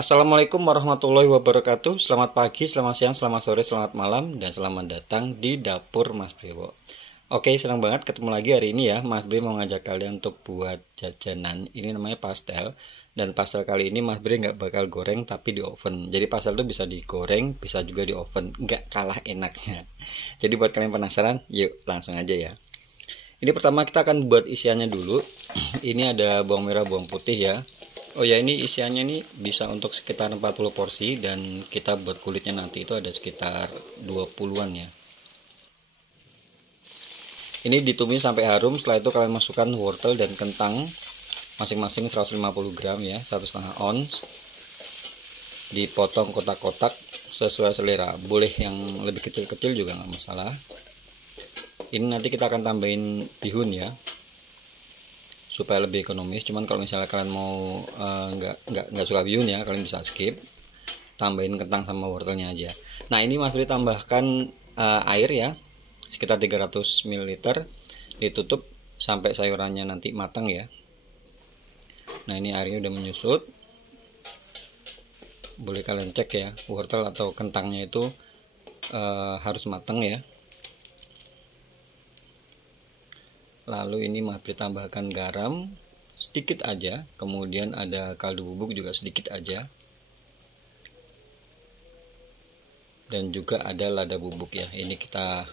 Assalamualaikum warahmatullahi wabarakatuh. Selamat pagi, selamat siang, selamat sore, selamat malam, dan selamat datang di dapur Mas Brewo. Oke, senang banget ketemu lagi hari ini ya. Mas Bre mau ngajak kalian untuk buat jajanan. Ini namanya pastel. Dan pastel kali ini Mas Bre nggak bakal goreng tapi di oven. Jadi pastel tuh bisa digoreng, bisa juga di oven. Nggak kalah enaknya. Jadi buat kalian penasaran, yuk langsung aja ya. Ini pertama kita akan buat isiannya dulu. Ini ada bawang merah, bawang putih ya. Oh ya, ini isiannya nih bisa untuk sekitar 40 porsi, dan kita buat kulitnya nanti itu ada sekitar 20-an ya. Ini ditumis sampai harum. Setelah itu kalian masukkan wortel dan kentang masing-masing 150 gram ya, 1,5 ons. Dipotong kotak-kotak sesuai selera. Boleh yang lebih kecil-kecil juga nggak masalah. Ini nanti kita akan tambahin bihun ya, supaya lebih ekonomis. Cuman kalau misalnya kalian mau nggak suka bihun ya, kalian bisa skip, tambahin kentang sama wortelnya aja. Nah, ini Mas Bri tambahkan air ya, sekitar 300 ml, ditutup sampai sayurannya nanti matang ya. Nah, ini airnya udah menyusut. Boleh kalian cek ya, wortel atau kentangnya itu harus matang ya. Lalu ini Mas Bri tambahkan garam sedikit aja, kemudian ada kaldu bubuk juga sedikit aja, dan juga ada lada bubuk ya. Ini kita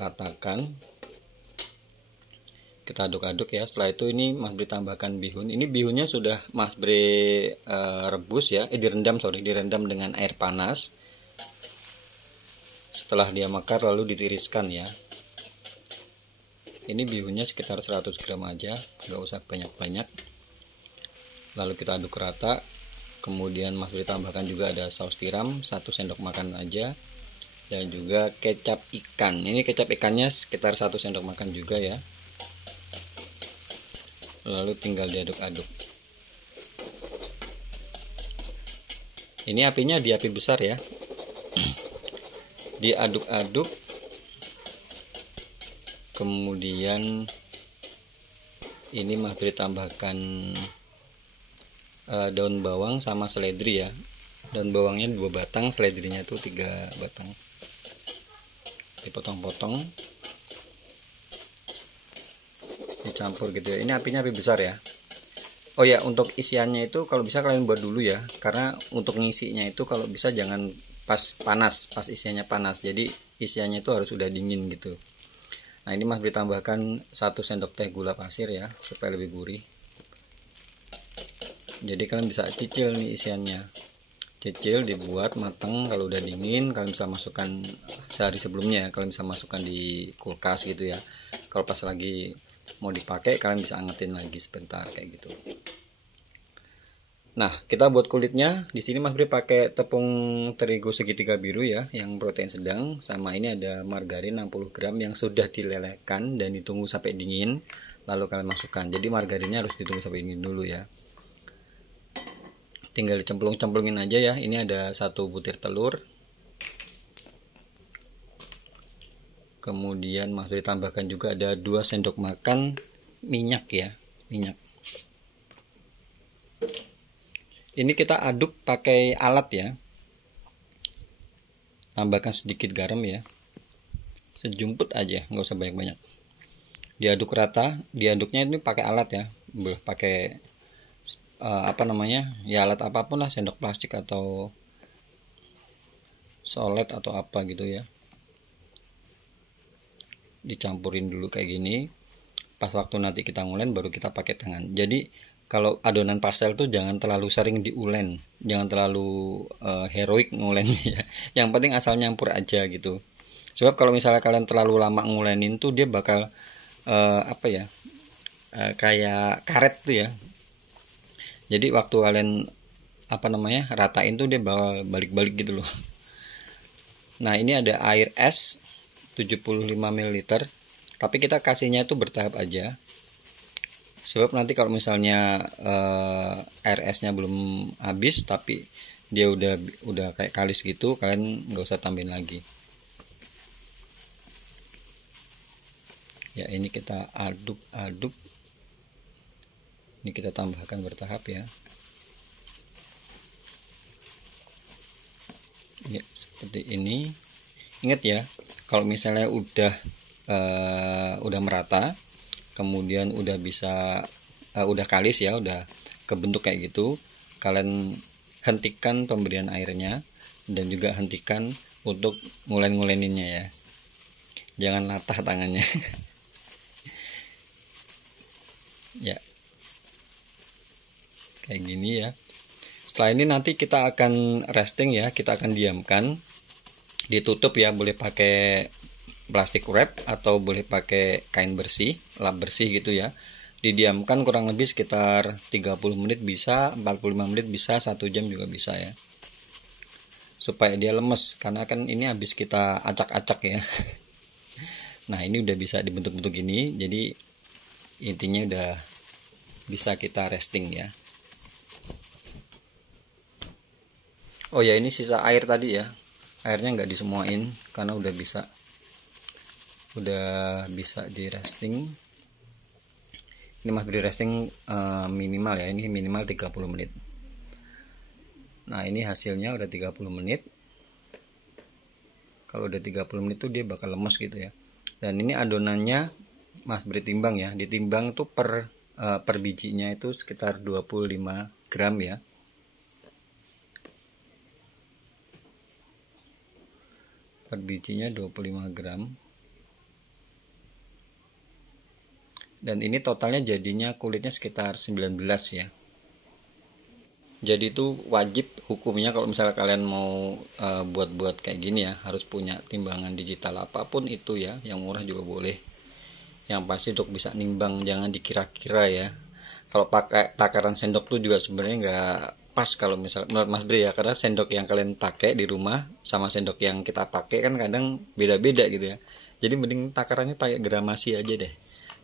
ratakan, kita aduk-aduk ya. Setelah itu ini Mas Bri tambahkan bihun. Ini bihunnya sudah Mas Bri rebus ya, direndam dengan air panas. Setelah dia mekar lalu ditiriskan ya. Ini bihunnya sekitar 100 gram aja, nggak usah banyak-banyak. Lalu kita aduk rata. Kemudian Mas Bri tambahkan juga ada saus tiram 1 sendok makan aja, dan juga kecap ikan. Ini kecap ikannya sekitar 1 sendok makan juga ya. Lalu tinggal diaduk-aduk. Ini apinya di api besar ya. Diaduk-aduk. Kemudian ini Mas Bri tambahkan daun bawang sama seledri ya. Daun bawangnya 2 batang, seledrinya itu 3 batang. Dipotong-potong, dicampur gitu ya. Ini apinya api besar ya. Oh ya, untuk isiannya itu kalau bisa kalian buat dulu ya, karena untuk ngisinya itu kalau bisa jangan pas panas, pas isiannya panas. Jadi isiannya itu harus udah dingin gitu. Nah, ini Mas Bri tambahkan 1 sendok teh gula pasir ya, supaya lebih gurih. Jadi kalian bisa cicil nih isiannya. Cicil, dibuat matang. Kalau udah dingin kalian bisa masukkan sehari sebelumnya, kalian bisa masukkan di kulkas gitu ya. Kalau pas lagi mau dipakai kalian bisa angetin lagi sebentar kayak gitu. Nah, kita buat kulitnya. Di sini Mas Bri pakai tepung terigu segitiga biru ya, yang protein sedang, sama ini ada margarin 60 gram yang sudah dilelehkan dan ditunggu sampai dingin, lalu kalian masukkan. Jadi margarinnya harus ditunggu sampai dingin dulu ya. Tinggal dicemplung-cemplungin aja ya. Ini ada 1 butir telur. Kemudian Mas Bri tambahkan juga ada 2 sendok makan minyak ya, minyak. Ini kita aduk pakai alat ya. Tambahkan sedikit garam ya, sejumput aja, nggak usah banyak-banyak. Diaduk rata. Diaduknya ini pakai alat ya, boleh pakai ya alat apapun lah, sendok plastik atau solet atau apa gitu ya. Dicampurin dulu kayak gini. Pas waktu nanti kita ngulen baru kita pakai tangan. Jadi kalau adonan pastel tuh jangan terlalu sering diulen, jangan terlalu heroik ngulennya ya. Yang penting asal nyampur aja gitu. Sebab kalau misalnya kalian terlalu lama ngulenin tuh dia bakal kayak karet tuh ya. Jadi waktu kalian ratain tuh dia bakal balik-balik gitu loh. Nah, ini ada air es 75 ml, tapi kita kasihnya itu bertahap aja. Sebab nanti kalau misalnya air esnya belum habis tapi dia udah kayak kalis gitu, kalian nggak usah tambahin lagi. Ya, ini kita aduk-aduk. Ini kita tambahkan bertahap ya. Ya, seperti ini. Ingat ya, kalau misalnya udah merata, kemudian udah bisa udah kalis ya, udah kebentuk kayak gitu, kalian hentikan pemberian airnya dan juga hentikan untuk nguleninnya ya. Jangan latah tangannya. Ya, kayak gini ya. Setelah ini nanti kita akan resting ya, kita akan diamkan, ditutup ya, boleh pakai plastik wrap atau boleh pakai kain bersih, lap bersih gitu ya. Didiamkan kurang lebih sekitar 30 menit bisa, 45 menit bisa, 1 jam juga bisa ya. Supaya dia lemes, karena kan ini habis kita acak-acak ya. Nah, ini udah bisa dibentuk-bentuk gini, jadi intinya udah bisa kita resting ya. Oh ya, ini sisa air tadi ya, airnya nggak disemuain karena udah bisa di resting. Ini mas beri resting minimal ya, ini minimal 30 menit. Nah, ini hasilnya udah 30 menit. Kalau udah 30 menit tuh dia bakal lemes gitu ya. Dan ini adonannya mas beri timbang ya, ditimbang tuh per bijinya itu sekitar 25 gram ya. Per bijinya 25 gram. Dan ini totalnya jadinya kulitnya sekitar 19 ya. Jadi itu wajib hukumnya kalau misalnya kalian mau buat kayak gini ya, harus punya timbangan digital apapun itu ya, yang murah juga boleh. Yang pasti untuk bisa nimbang, jangan dikira-kira ya. Kalau pakai takaran sendok tuh juga sebenarnya nggak pas kalau misalnya menurut Mas Bre ya, karena sendok yang kalian pakai di rumah sama sendok yang kita pakai kan kadang beda-beda gitu ya. Jadi mending takarannya pakai gramasi aja deh,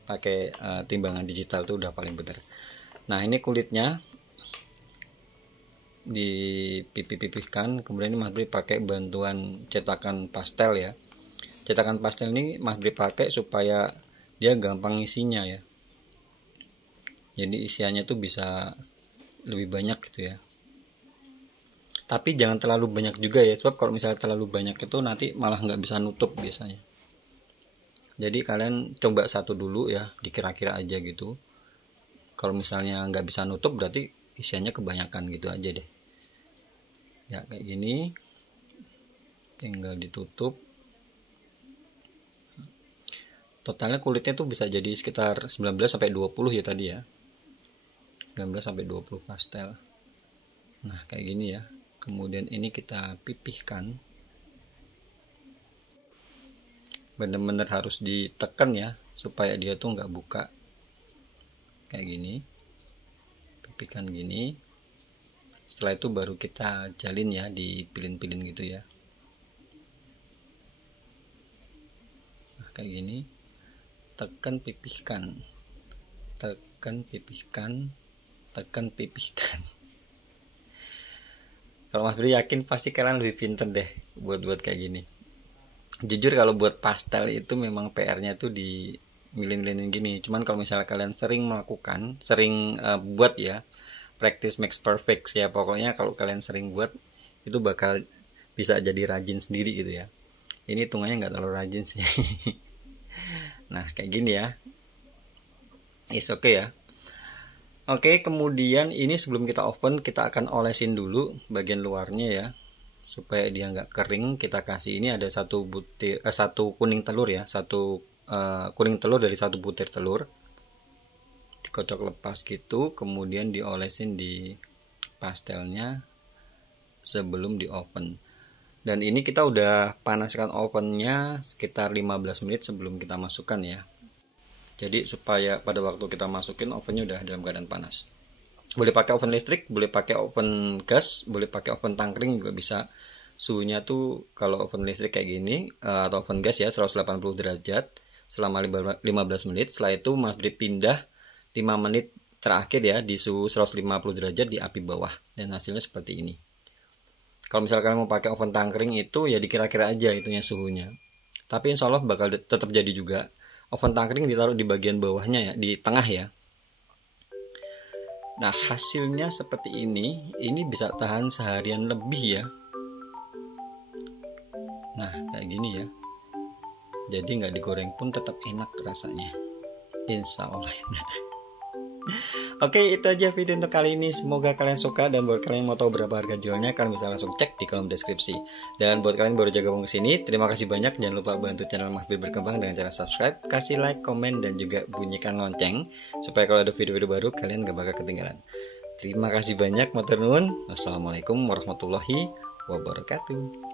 pakai timbangan digital tuh udah paling benar. Nah, ini kulitnya dipipih-pipihkan, kemudian ini Mas Bre pakai bantuan cetakan pastel ya. Cetakan pastel ini Mas Bre pakai supaya dia gampang isinya ya. Jadi isiannya tuh bisa lebih banyak gitu ya. Tapi jangan terlalu banyak juga ya, sebab kalau misalnya terlalu banyak itu nanti malah nggak bisa nutup biasanya. Jadi kalian coba satu dulu ya, dikira-kira aja gitu. Kalau misalnya nggak bisa nutup berarti isiannya kebanyakan gitu aja deh. Ya kayak gini, tinggal ditutup. Totalnya kulitnya tuh bisa jadi sekitar 19-20 ya tadi ya. 19-20 pastel. Nah kayak gini ya. Kemudian ini kita pipihkan, bener-bener harus ditekan ya supaya dia tuh nggak buka. Kayak gini, pipihkan gini. Setelah itu baru kita jalin ya, dipilin-pilin gitu ya. Nah kayak gini, tekan pipihkan, tekan pipihkan, tekan pipihkan. Kalau Mas Bri yakin pasti kalian lebih pinter deh buat kayak gini. Jujur kalau buat pastel itu memang PR-nya tuh di milin-milinin gini. Cuman kalau misalnya kalian sering melakukan, sering buat ya, practice makes perfect ya. Pokoknya kalau kalian sering buat itu bakal bisa jadi rajin sendiri gitu ya. Ini hitungannya nggak terlalu rajin sih. Nah kayak gini ya, is okay ya. Oke, kemudian ini sebelum kita oven kita akan olesin dulu bagian luarnya ya, supaya dia nggak kering. Kita kasih ini ada satu kuning telur ya, kuning telur dari satu butir telur, dikocok lepas gitu, kemudian diolesin di pastelnya sebelum di oven. Dan ini kita udah panaskan ovennya sekitar 15 menit sebelum kita masukkan ya. Jadi supaya pada waktu kita masukin ovennya udah dalam keadaan panas. Boleh pakai oven listrik, boleh pakai oven gas, boleh pakai oven tangkring juga bisa. Suhunya tuh kalau oven listrik kayak gini atau oven gas ya 180 derajat selama 15 menit. Setelah itu Mas Bri pindah 5 menit terakhir ya di suhu 150 derajat di api bawah, dan hasilnya seperti ini. Kalau misalkan mau pakai oven tangkring itu ya dikira-kira aja itunya suhunya. Tapi insya Allah bakal tetap jadi juga. Oven tangkring ditaruh di bagian bawahnya ya, di tengah ya. Nah hasilnya seperti ini bisa tahan seharian lebih ya. Nah kayak gini ya, jadi nggak digoreng pun tetap enak rasanya, insya Allah enak. Oke, itu aja video untuk kali ini. Semoga kalian suka, dan buat kalian yang mau tahu berapa harga jualnya, kalian bisa langsung cek di kolom deskripsi. Dan buat kalian baru aja gabung ke sini, terima kasih banyak. Jangan lupa bantu channel Mas Bir berkembang dengan cara subscribe, kasih like, komen, dan juga bunyikan lonceng supaya kalau ada video-video baru kalian gak bakal ketinggalan. Terima kasih banyak, matur nuwun. Wassalamualaikum warahmatullahi wabarakatuh.